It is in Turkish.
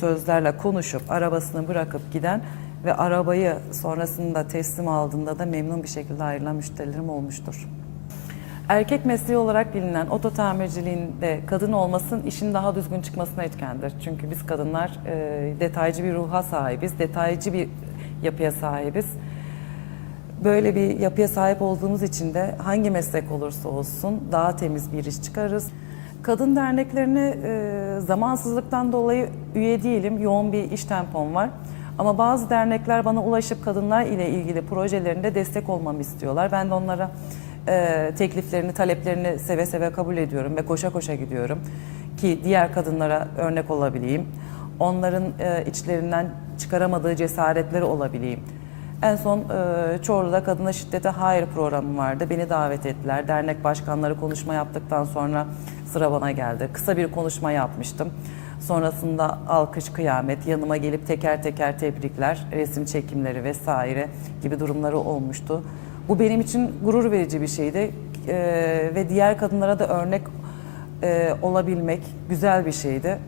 sözlerle konuşup arabasını bırakıp giden ve arabayı sonrasında teslim aldığında da memnun bir şekilde ayrılan müşterilerim olmuştur. Erkek mesleği olarak bilinen oto tamirciliğinde kadın olmasın işin daha düzgün çıkmasına etkendir. Çünkü biz kadınlar e, detaycı bir ruha sahibiz, detaycı bir yapıya sahibiz. Böyle bir yapıya sahip olduğumuz için de hangi meslek olursa olsun daha temiz bir iş çıkarız. Kadın derneklerine e, zamansızlıktan dolayı üye değilim. Yoğun bir iş tempom var. Ama bazı dernekler bana ulaşıp kadınlar ile ilgili projelerinde destek olmamı istiyorlar. Ben de onlara e, tekliflerini, taleplerini seve seve kabul ediyorum ve koşa koşa gidiyorum ki diğer kadınlara örnek olabileyim. Onların e, içlerinden çıkaramadığı cesaretleri olabileyim. En son e, Çorlu'da Kadına Şiddete Hayır programı vardı. Beni davet ettiler. Dernek başkanları konuşma yaptıktan sonra sıra bana geldi. Kısa bir konuşma yapmıştım. Sonrasında alkış kıyamet, yanıma gelip teker teker tebrikler, resim çekimleri vesaire gibi durumları olmuştu. Bu benim için gurur verici bir şeydi E, ve diğer kadınlara da örnek e, olabilmek güzel bir şeydi.